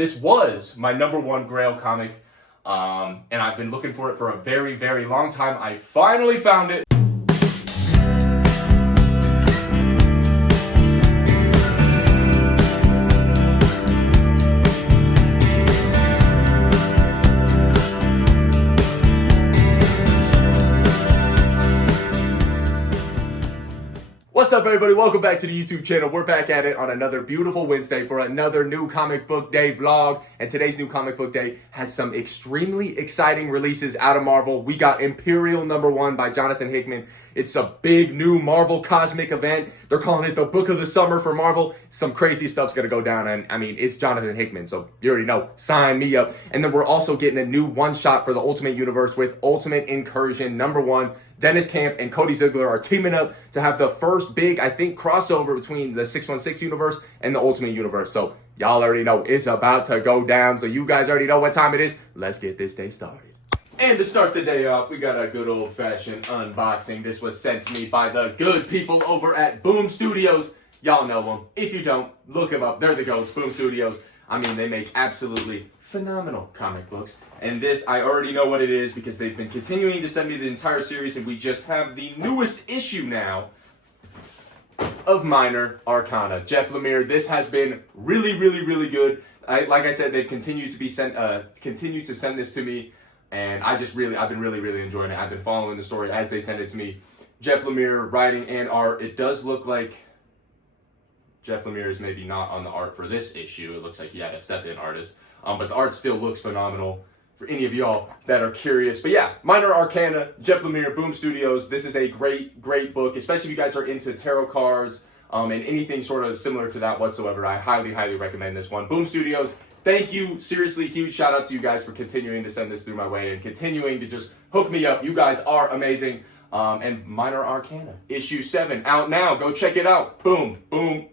This was my #1 Grail comic, and I've been looking for it for a very, very long time. I finally found it. What's up, everybody? Welcome back to the YouTube channel. We're back at it on another beautiful Wednesday for another new comic book day vlog. And today's new comic book day has some extremely exciting releases out of Marvel. We got Imperial #1 by Jonathan Hickman. It's a big new Marvel cosmic event. They're calling it the book of the summer for Marvel. Some crazy stuff's gonna go down, and I mean, it's Jonathan Hickman, so you already know. Sign me up. And then we're also getting a new one-shot for the Ultimate Universe with Ultimate Incursion #1. Dennis Camp and Cody Ziegler are teaming up to have the first big, I think, crossover between the 616 universe and the Ultimate Universe. So y'all already know it's about to go down. So you guys already know what time it is. Let's get this day started. And to start the day off, we got a good old-fashioned unboxing. This was sent to me by the good people over at Boom Studios. Y'all know them. If you don't, look them up. They're the goats, Boom Studios. I mean, they make absolutely phenomenal comic books. And this, I already know what it is because they've been continuing to send me the entire series, and we just have the newest issue now of Minor Arcana. Jeff Lemire, this has been really, really, really good. Like I said, they've continued to send this to me, and I've been really, really enjoying it. I've been following the story as they send it to me. Jeff Lemire writing and art. It does look like Jeff Lemire is maybe not on the art for this issue. It looks like he had a step-in artist. But the art still looks phenomenal for any of y'all that are curious. But yeah, Minor Arcana, Jeff Lemire, Boom Studios. This is a great, great book, especially if you guys are into tarot cards and anything sort of similar to that whatsoever. I highly, highly recommend this one. Boom Studios, thank you. Seriously, huge shout out to you guys for continuing to send this through my way and continuing to just hook me up. You guys are amazing. And Minor Arcana, issue 7, out now. Go check it out. Boom, boom,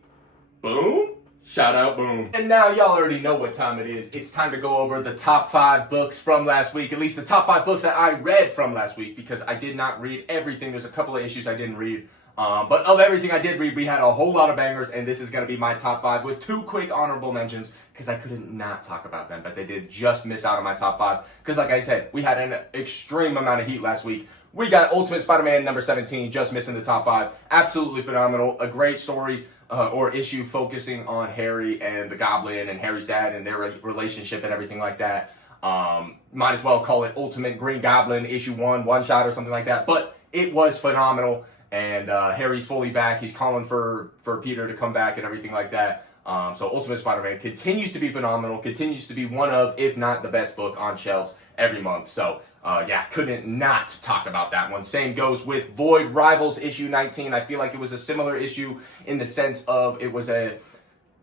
boom. Shout out, boom. And now y'all already know what time it is. It's time to go over the top 5 books from last week. At least the top 5 books that I read from last week, because I did not read everything. There's a couple of issues I didn't read. But of everything I did read, we had a whole lot of bangers, and this is going to be my top 5 with 2 quick honorable mentions, because I couldn't not talk about them, but they did just miss out on my top 5. Because like I said, we had an extreme amount of heat last week. We got Ultimate Spider-Man #17, just missing the top 5. Absolutely phenomenal. A great story. Or issue focusing on Harry and the Goblin and Harry's dad and their relationship and everything like that. Might as well call it Ultimate Green Goblin issue 1, one shot or something like that. But it was phenomenal, and Harry's fully back. He's calling for Peter to come back and everything like that. So Ultimate Spider-Man continues to be phenomenal, continues to be one of, if not the best book on shelves every month. So yeah, couldn't not talk about that one. Same goes with Void Rivals issue 19. I feel like it was a similar issue in the sense of it was a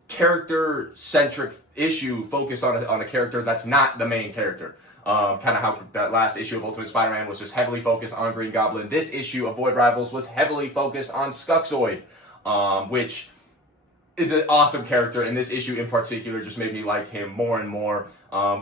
character-centric issue focused on a character that's not the main character. Kind of how that last issue of Ultimate Spider-Man was just heavily focused on Green Goblin. This issue of Void Rivals was heavily focused on Skuxoid, which is an awesome character, and this issue in particular just made me like him more and more.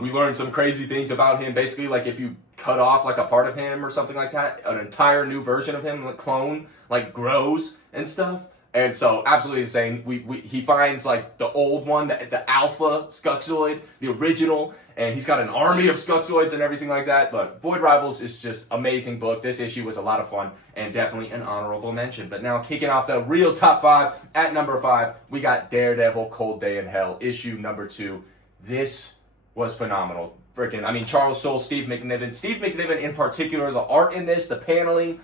We learned some crazy things about him. Basically, like if you cut off like a part of him or something like that, an entire new version of him, like clone, like grows and stuff. And so, absolutely insane. He finds like the old one, the alpha Skuxoid, the original, and he's got an army of Skuxoids and everything like that. But Void Rivals is just amazing book. This issue was a lot of fun and definitely an honorable mention. But now kicking off the real top 5, at number 5, we got Daredevil Cold Day in Hell, issue #2. This was phenomenal. Freaking, I mean, Charles Soule, Steve McNiven. Steve McNiven in particular, the art in this, the paneling,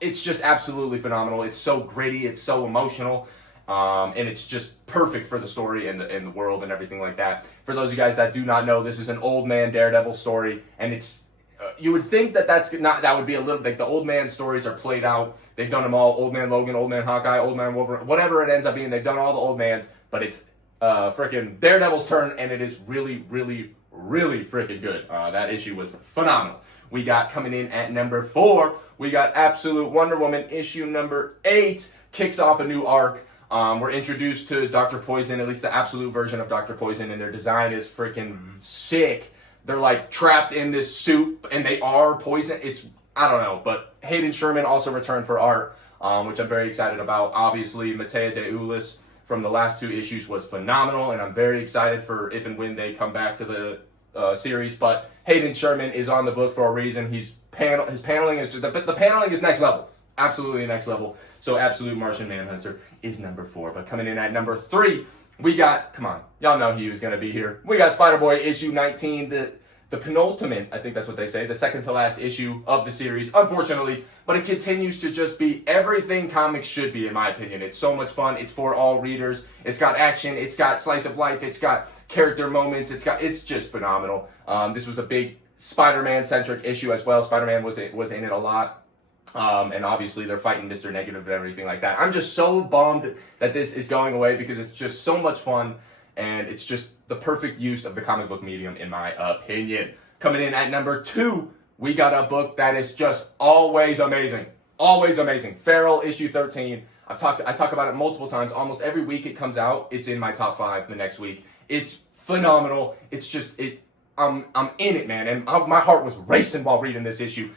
it's just absolutely phenomenal. It's so gritty, it's so emotional, and it's just perfect for the story and the world and everything like that. For those of you guys that do not know, this is an old man Daredevil story, and it's you would think that would be a little like the old man stories are played out. They've done them all: Old Man Logan, Old Man Hawkeye, Old Man Wolverine, whatever it ends up being. They've done all the old mans, but it's freaking Daredevil's turn, and it is really, really, really freaking good. That issue was phenomenal. We got coming in at number 4, we got Absolute Wonder Woman issue #8, kicks off a new arc. We're introduced to Dr. Poison, at least the Absolute version of Dr. Poison, and their design is freaking sick. They're like trapped in this suit, and they are poison. I don't know, but Hayden Sherman also returned for art, which I'm very excited about. Obviously, Matea de Ulis from the last 2 issues was phenomenal, and I'm very excited for if and when they come back to the series. But Hayden Sherman is on the book for a reason. His paneling is just, the paneling is next level, absolutely next level. So Absolute Martian Manhunter is number 4. But coming in at number 3, we got, come on, y'all know he was gonna be here. We got Spider-Boy issue 19, the penultimate, I think that's what they say, the second to last issue of the series, unfortunately, but it continues to just be everything comics should be, in my opinion. It's so much fun. It's for all readers. It's got action. It's got slice of life. It's got character moments. It's just phenomenal. This was a big Spider-Man centric issue as well. Spider-Man was in it a lot. And obviously they're fighting Mr. Negative and everything like that. I'm just so bummed that this is going away because it's just so much fun. And it's just the perfect use of the comic book medium, in my opinion. Coming in at number 2, we got a book that is just always amazing. Always amazing. Feral, issue 13. I talk about it multiple times. Almost every week it comes out. It's in my top 5 the next week. It's phenomenal. It's just, I'm in it, man. And my heart was racing while reading this issue.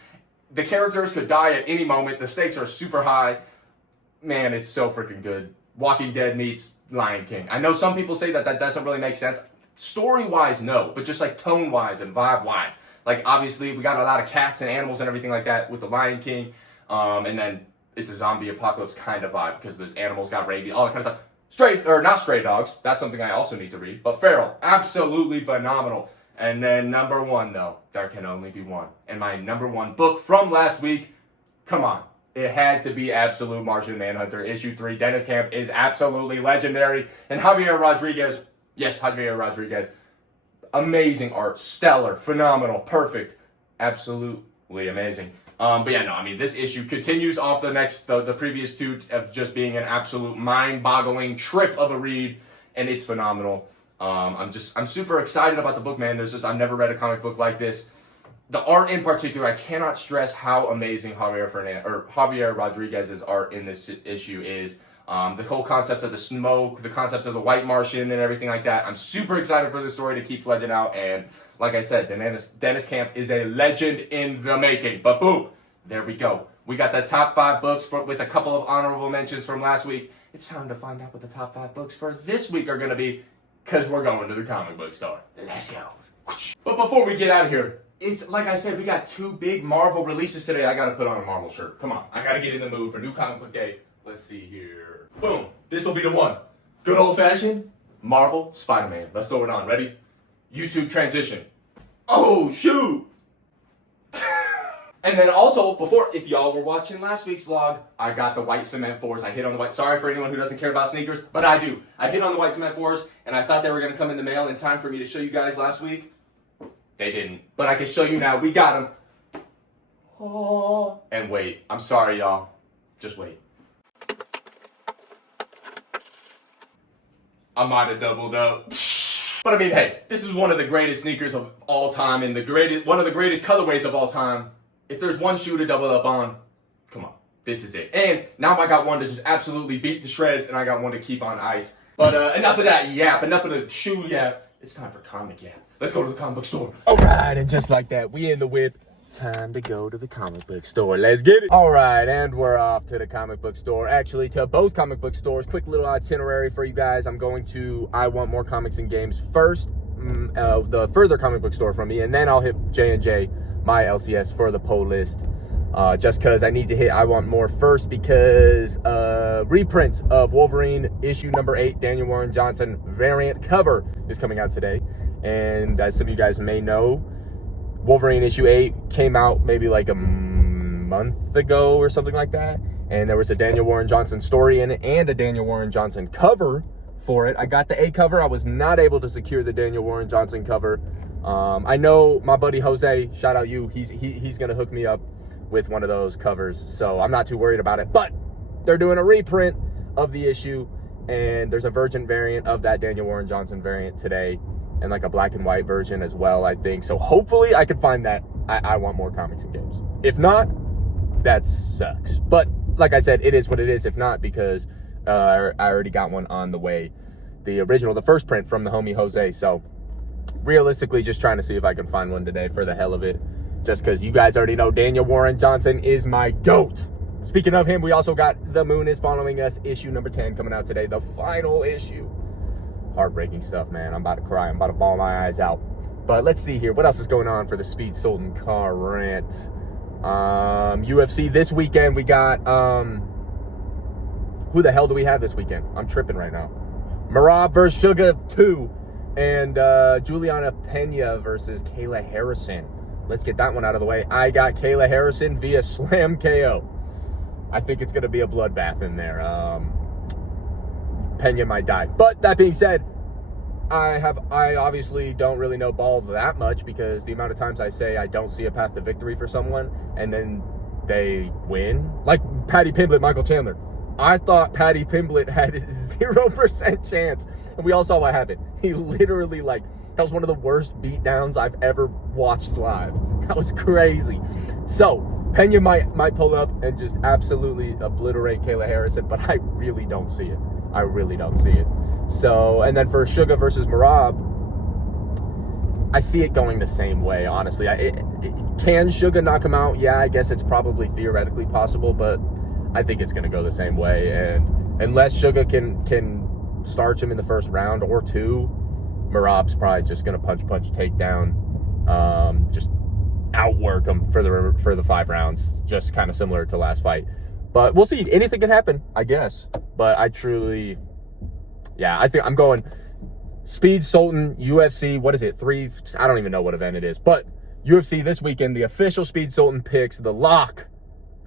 The characters could die at any moment. The stakes are super high. Man, it's so freaking good. Walking Dead meets Lion King. I know some people say that doesn't really make sense. Story-wise, no. But just like tone-wise and vibe-wise. Like, obviously, we got a lot of cats and animals and everything like that with the Lion King. And then it's a zombie apocalypse kind of vibe because those animals got rabies, all that kind of stuff. Not stray dogs. That's something I also need to read. But Feral, absolutely phenomenal. And then number 1, though, there can only be one. And my number 1 book from last week, come on. It had to be Absolute Martian Manhunter, issue 3. Dennis Camp is absolutely legendary. And Javier Rodriguez, yes, Javier Rodriguez, amazing art, stellar, phenomenal, perfect, absolutely amazing. But yeah, no, I mean, this issue continues off the previous 2 of just being an absolute mind-boggling trip of a read, and it's phenomenal. I'm super excited about the book, man. I've never read a comic book like this. The art in particular, I cannot stress how amazing Javier Rodriguez's art in this issue is. The whole concepts of the smoke, the concepts of the White Martian and everything like that. I'm super excited for this story to keep fledging out. And like I said, Dennis Camp is a legend in the making. But boom, there we go. We got the top 5 books with a couple of honorable mentions from last week. It's time to find out what the top 5 books for this week are going to be, because we're going to the comic book store. Let's go. But before we get out of here, it's like I said, we got 2 big Marvel releases today. I got to put on a Marvel shirt. Come on. I got to get in the mood for new comic book day. Let's see here. Boom. This will be the one. Good old-fashioned Marvel Spider-Man. Let's throw it on. Ready? YouTube transition. Oh, shoot. And then also, if y'all were watching last week's vlog, I got the white cement 4s. I hit on the white. Sorry for anyone who doesn't care about sneakers, but I do. I hit on the white cement 4s, and I thought they were going to come in the mail in time for me to show you guys last week. They didn't. But I can show you now. We got them. Oh. And wait. I'm sorry, y'all. Just wait. I might have doubled up. But I mean, hey, this is one of the greatest sneakers of all time and one of the greatest colorways of all time. If there's one shoe to double up on, come on, this is it. And now I got one to just absolutely beat to shreds, and I got one to keep on ice. But enough of that yap, enough of the shoe yap. It's time for comic yap. Let's go to the comic book store. All right, and just like that, we in the whip. Time to go to the comic book store. Let's get it. All right, and we're off to the comic book store. Actually, to both comic book stores. Quick little itinerary for you guys. I'm going to I Want More Comics and Games first, the further comic book store from me, and then I'll hit J&J, my LCS, for the poll list. Just because I need to hit I Want More first, because reprint of Wolverine issue number 8, Daniel Warren Johnson variant cover is coming out today. And as some of you guys may know, Wolverine issue 8 came out maybe like a month ago or something like that. And there was a Daniel Warren Johnson story in it and a Daniel Warren Johnson cover for it. I got the A cover. I was not able to secure the Daniel Warren Johnson cover. I know my buddy Jose, shout out you, he's going to hook me up with one of those covers. So I'm not too worried about it. But they're doing a reprint of the issue. And there's a Virgin variant of that Daniel Warren Johnson variant today. And like a black and white version as well, I think. So hopefully I could find that. I Want More Comics and Games. If not, that sucks. But like I said, it is what it is. If not, because I already got one on the way. The original, the first print from the homie Jose. So realistically, just trying to see if I can find one today for the hell of it. Just because you guys already know Daniel Warren Johnson is my GOAT. Speaking of him, we also got The Moon is Following Us, issue number 10 coming out today. The final issue. Heartbreaking stuff, man. I'm about to cry. I'm about to bawl my eyes out. But let's see here. What else is going on for the Speed Sultan car rant? UFC this weekend. We got, who the hell do we have this weekend? I'm tripping right now. Merab versus Sugar 2. And Juliana Pena versus Kayla Harrison. Let's get that one out of the way. I got Kayla Harrison via Slam KO. I think it's going to be a bloodbath in there. Pena might die. But that being said, I obviously don't really know ball that much, because the amount of times I say I don't see a path to victory for someone and then they win. Like Paddy Pimblett, Michael Chandler. I thought Paddy Pimblett had 0% chance. And we all saw what happened. He literally, like, that was one of the worst beatdowns I've ever watched live. That was crazy. So, Pena might pull up and just absolutely obliterate Kayla Harrison, but I really don't see it. I really don't see it. So, and then for Sugar versus Merab, I see it going the same way, honestly. Can Sugar knock him out? Yeah, I guess it's probably theoretically possible, but I think it's going to go the same way. And unless Sugar can starch him in the first round or two, Merab's probably just going to punch, take down, just outwork him for the 5 rounds, just kind of similar to last fight. But we'll see. Anything can happen, I guess. But I truly, yeah, I think I'm going Speed Sultan, UFC, what is it, 3? I don't even know what event it is. But UFC this weekend, the official Speed Sultan picks the lock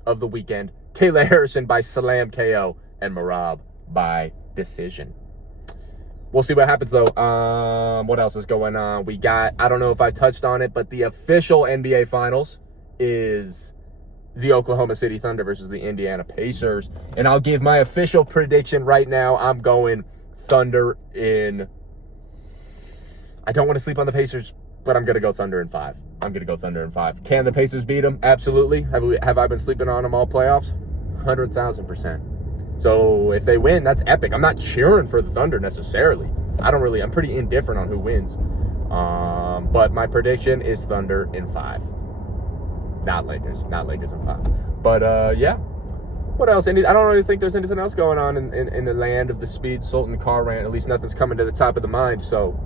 of the weekend. Kayla Harrison by Slam KO and Merab by decision. We'll see what happens, though. What else is going on? We got, I don't know if I touched on it, but the official NBA Finals is the Oklahoma City Thunder versus the Indiana Pacers. And I'll give my official prediction right now. I'm going Thunder in... I don't want to sleep on the Pacers, but I'm going to go Thunder in 5. I'm going to go Thunder in 5. Can the Pacers beat them? Absolutely. Have I been sleeping on them all playoffs? 100,000%. So if they win, that's epic. I'm not cheering for the Thunder necessarily. I'm pretty indifferent on who wins. But my prediction is Thunder in 5. Not Lakers in 5. But yeah. What else? I don't really think there's anything else going on in the land of the Speed Sultan car rant. At least nothing's coming to the top of the mind. So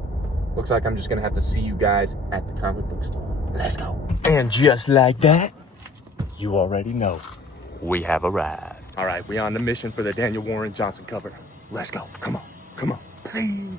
looks like I'm just going to have to see you guys at the comic book store. Let's go. And just like that, you already know we have arrived. All right, we on the mission for the Daniel Warren Johnson cover. Let's go. Come on, please.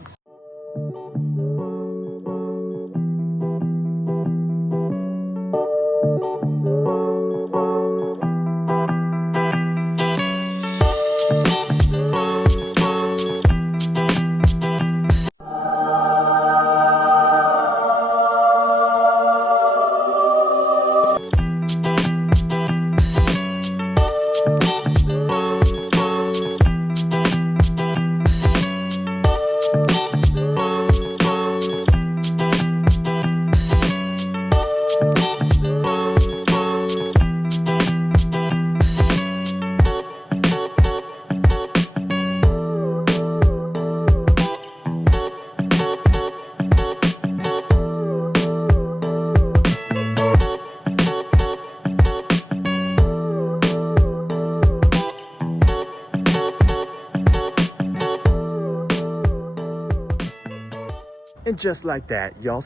And just like that, y'all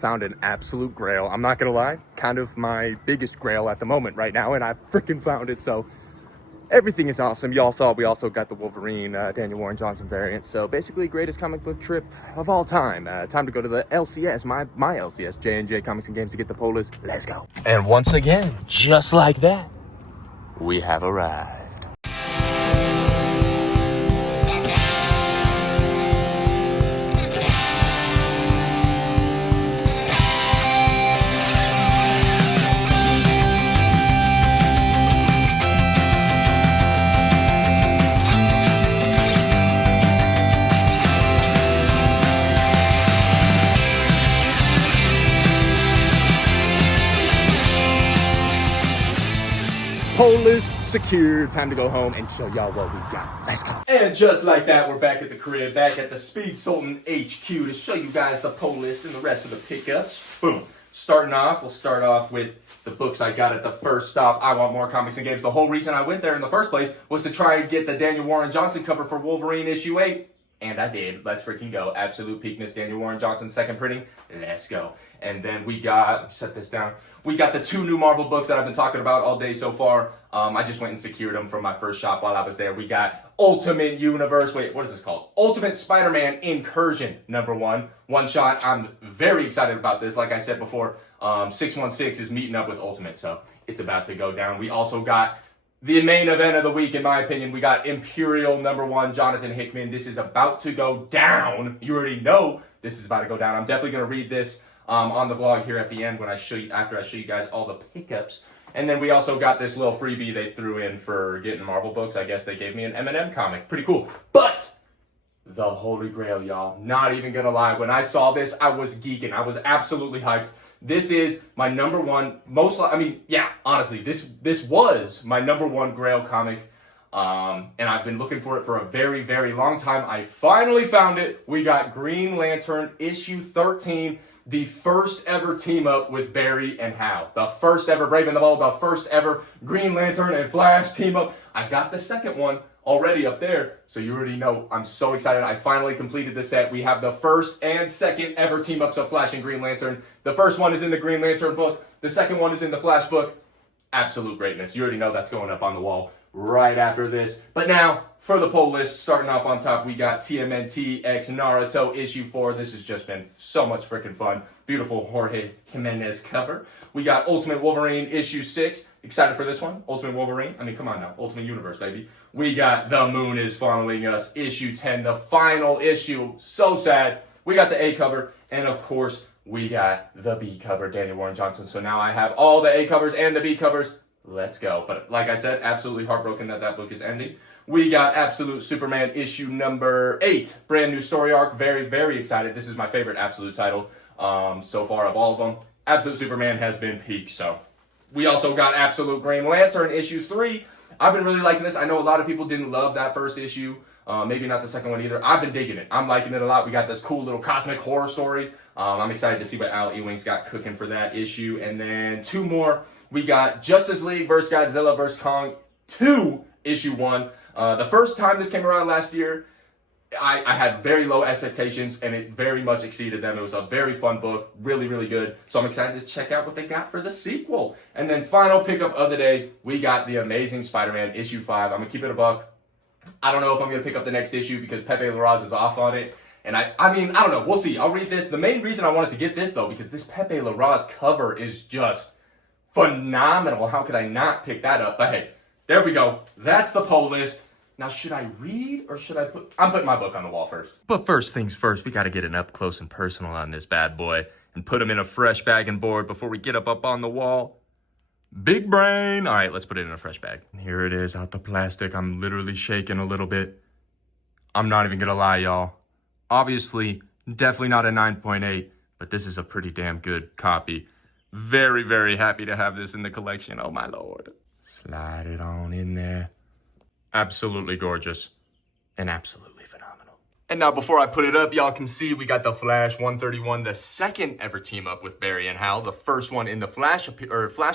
found an absolute grail. I'm not gonna lie, kind of my biggest grail at the moment right now, and I freaking found it. So everything is awesome. Y'all saw we also got the Wolverine Daniel Warren Johnson variant. So basically, greatest comic book trip of all time. Time to go to the LCS, my LCS, J&J Comics and Games, to get the polos. Let's go. And once again, just like that, we have arrived. Poll lists secured. Time to go home and show y'all what we got. Let's go. And just like that, we're back at the crib, back at the Speed Sultan HQ to show you guys the pull list and the rest of the pickups. Boom. Starting off, we'll start off with the books I got at the first stop. I Want More Comics and Games. The whole reason I went there in the first place was to try and get the Daniel Warren Johnson cover for Wolverine issue 8. And I did. Let's freaking go. Absolute Peakness, Daniel Warren Johnson, second printing. Let's go. And then we got, let me set this down. We got the 2 new Marvel books that I've been talking about all day so far. I just went and secured them from my first shop while I was there. We got Ultimate Universe. Wait, what is this called? Ultimate Spider-Man Incursion, #1. One shot. I'm very excited about this. Like I said before, 616 is meeting up with Ultimate, so it's about to go down. We also got the main event of the week, in my opinion. We got Imperial #1, Jonathan Hickman. This is about to go down. You already know this is about to go down. I'm definitely going to read this on the vlog here at the end when after I show you guys all the pickups. And then we also got this little freebie they threw in for getting Marvel books. I guess they gave me an M&M comic. Pretty cool. But the Holy Grail, y'all. Not even going to lie. When I saw this, I was geeking. I was absolutely hyped. This is my #1 honestly, this was my #1 Grail comic. And I've been looking for it for a very, very long time. I finally found it. We got Green Lantern issue 13, the first ever team up with Barry and Hal. The first ever Brave and the Bold, the first ever Green Lantern and Flash team up. I got the second one already up there, so you already know I'm so excited. I finally completed the set. We have the first and second ever team ups of Flash and Green Lantern. The first one is in the Green Lantern book. The second one is in the Flash book. Absolute greatness. You already know that's going up on the wall right after this. But now, for the poll list, starting off on top, we got TMNT X Naruto issue 4. This has just been so much freaking fun. Beautiful Jorge Jimenez cover. We got Ultimate Wolverine issue 6. Excited for this one? Ultimate Wolverine. I mean, come on now. Ultimate Universe, baby. We got The Moon is Following Us issue 10, the final issue. So sad. We got the A cover. And of course, we got the B cover, Daniel Warren Johnson. So now I have all the A covers and the B covers. Let's go. But like I said, absolutely heartbroken that book is ending. We got Absolute Superman issue #8. Brand new story arc. Very, very excited. This is my favorite Absolute title so far of all of them. Absolute Superman has been peak. So we also got Absolute Green Lantern issue 3. I've been really liking this. I know a lot of people didn't love that first issue. Maybe not the second one either. I've been digging it. I'm liking it a lot. We got this cool little cosmic horror story. I'm excited to see what Al Ewing's got cooking for that issue. And then 2 more. We got Justice League vs. Godzilla vs. Kong 2, issue 1. The first time this came around last year, I had very low expectations, and it very much exceeded them. It was a very fun book, really, really good. So I'm excited to check out what they got for the sequel. And then final pickup of the day, we got The Amazing Spider-Man issue 5. I'm going to keep it a buck. I don't know if I'm going to pick up the next issue because Pepe Larraz is off on it. And I don't know. We'll see. I'll read this. The main reason I wanted to get this, though, because this Pepe Larraz cover is just phenomenal. How could I not pick that up? But hey, there we go. That's the poll list. Now, should I read or should I put... I'm putting my book on the wall first. But first things first, we got to get an up close and personal on this bad boy and put him in a fresh bag and board before we get up on the wall. Big brain. All right, let's put it in a fresh bag. Here it is out the plastic. I'm literally shaking a little bit. I'm not even going to lie, y'all. Obviously, definitely not a 9.8, but this is a pretty damn good copy. Very, very happy to have this in the collection. Oh, my Lord. Slide it on in there. Absolutely gorgeous and absolutely phenomenal. And now before I put it up, y'all can see we got the Flash 131, the second ever team up with Barry and Hal. The first one in the Flash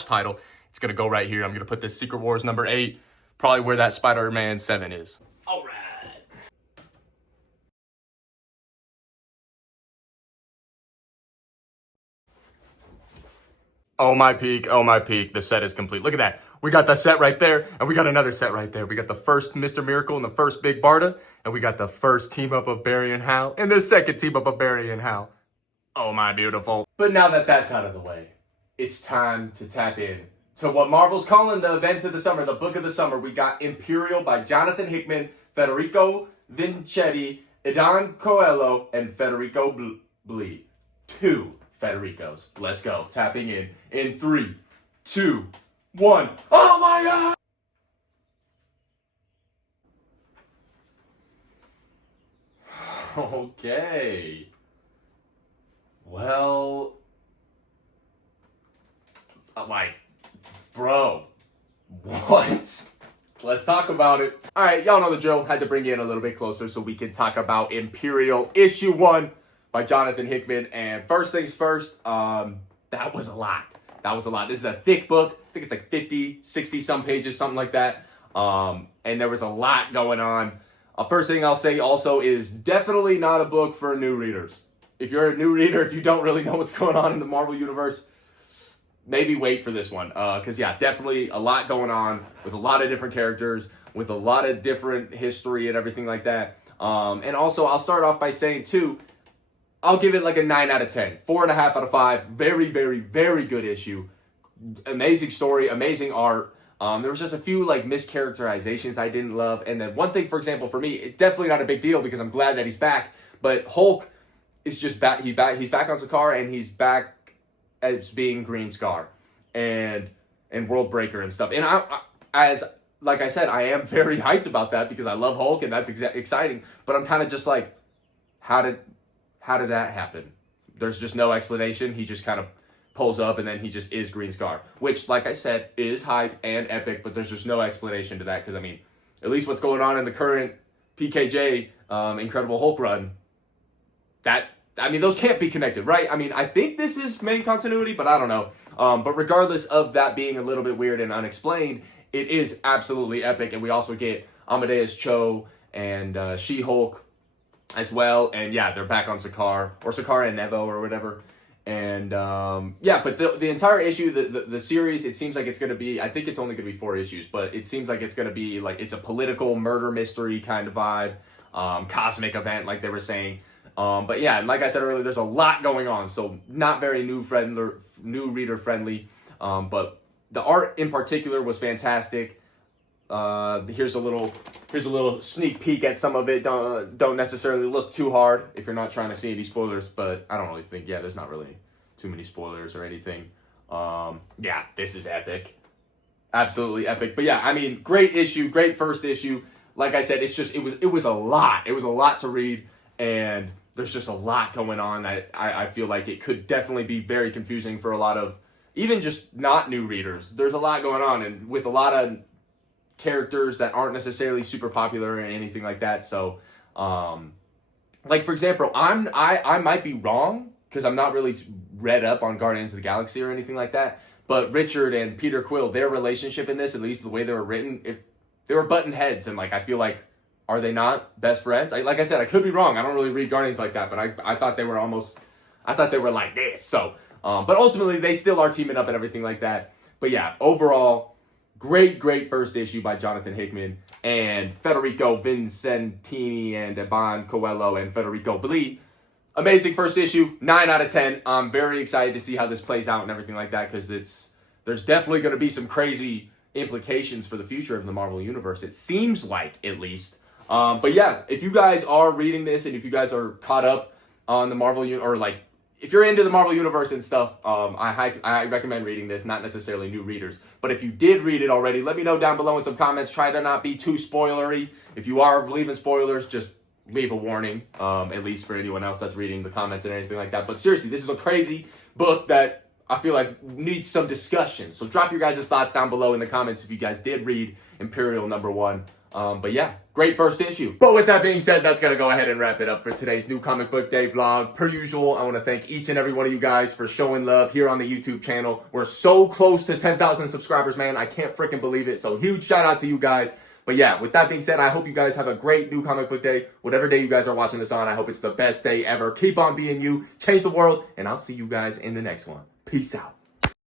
title. It's going to go right here. I'm going to put this Secret Wars #8, probably where that Spider-Man 7 is. All right. Oh my peak, the set is complete. Look at that. We got the set right there, and we got another set right there. We got the first Mr. Miracle and the first Big Barda, and we got the first team up of Barry and Hal, and the second team up of Barry and Hal. Oh my beautiful. But now that that's out of the way, it's time to tap in to what Marvel's calling the event of the summer, the book of the summer. We got Imperial by Jonathan Hickman, Federico Vincetti, Idan Coelho, and Federico Blee. 2 Federicos. Let's go. Tapping in 3, 2, 1. Oh my God! Okay. Well, like, bro, what? Let's talk about it. All right, y'all know the drill. Had to bring you in a little bit closer so we can talk about Imperial issue 1 by Jonathan Hickman. And first things first, that was a lot. That was a lot. This is a thick book. I think it's like 50, 60 some pages, something like that. And there was a lot going on. First thing I'll say also is definitely not a book for new readers. If you're a new reader, if you don't really know what's going on in the Marvel Universe, maybe wait for this one. Because, yeah, definitely a lot going on with a lot of different characters, with a lot of different history and everything like that. And also, I'll start off by saying, too, I'll give it like a 9 out of 10. 4.5 out of 5. Very, very, very good issue. Amazing story, amazing art. There was just a few like mischaracterizations I didn't love. And then one thing, for example, for me, it's definitely not a big deal because I'm glad that he's back. But Hulk is just back. He's back on Sakaar, and he's back as being Green Scar and World Breaker and stuff. And like I said, I am very hyped about that because I love Hulk and that's exciting. But I'm kind of just like, how did that happen? There's just no explanation. He just kind of pulls up and then he just is Green Scar, which, like I said, is hype and epic, but there's just no explanation to that because, I mean, at least what's going on in the current PKJ Incredible Hulk run, those can't be connected, right? I mean, I think this is main continuity, but I don't know. But regardless of that being a little bit weird and unexplained, it is absolutely epic, and we also get Amadeus Cho and She-Hulk as well, and yeah, they're back on Sakaar and Nevo or whatever. And yeah, but the entire issue, the series, it seems like it's going to be, I think it's only going to be 4 issues, but it seems like it's going to be like, it's a political murder mystery kind of vibe, cosmic event like they were saying. But yeah, like I said earlier, there's a lot going on, so not very new reader friendly. But the art in particular was fantastic. Here's a little sneak peek at some of it. Don't necessarily look too hard if you're not trying to see any spoilers, but I don't really think, yeah, there's not really too many spoilers or anything. Yeah, this is epic. Absolutely epic. But yeah, I mean, great issue, great first issue. Like I said, it was a lot. It was a lot to read, and there's just a lot going on that I feel like it could definitely be very confusing for a lot of even just not new readers. There's a lot going on, and with a lot of characters that aren't necessarily super popular or anything like that. So, like for example, I might be wrong because I'm not really read up on Guardians of the Galaxy or anything like that. But Richard and Peter Quill, their relationship in this, at least the way they were written, they were button heads, and like I feel like, are they not best friends? Like I said, I could be wrong. I don't really read Guardians like that, but I thought they were like this. So, but ultimately they still are teaming up and everything like that. But yeah, overall, great first issue by Jonathan Hickman and Federico Vincentini and Eban Coelho and Federico Beli. Amazing first issue, 9 out of 10. I'm very excited to see how this plays out and everything like that because there's definitely going to be some crazy implications for the future of the Marvel Universe. It seems like, at least. But yeah, if you guys are reading this and if you guys are caught up on the Marvel or like if you're into the Marvel Universe and stuff, I recommend reading this, not necessarily new readers. But if you did read it already, let me know down below in some comments. Try to not be too spoilery. If you are believing spoilers, just leave a warning, at least for anyone else that's reading the comments and anything like that. But seriously, this is a crazy book that I feel like needs some discussion. So drop your guys' thoughts down below in the comments if you guys did read Imperial #1. But yeah, great first issue. But with that being said, that's going to go ahead and wrap it up for today's new Comic Book Day vlog. Per usual, I want to thank each and every one of you guys for showing love here on the YouTube channel. We're so close to 10,000 subscribers, man. I can't freaking believe it. So huge shout out to you guys. But yeah, with that being said, I hope you guys have a great new Comic Book Day. Whatever day you guys are watching this on, I hope it's the best day ever. Keep on being you, change the world, and I'll see you guys in the next one. Peace out.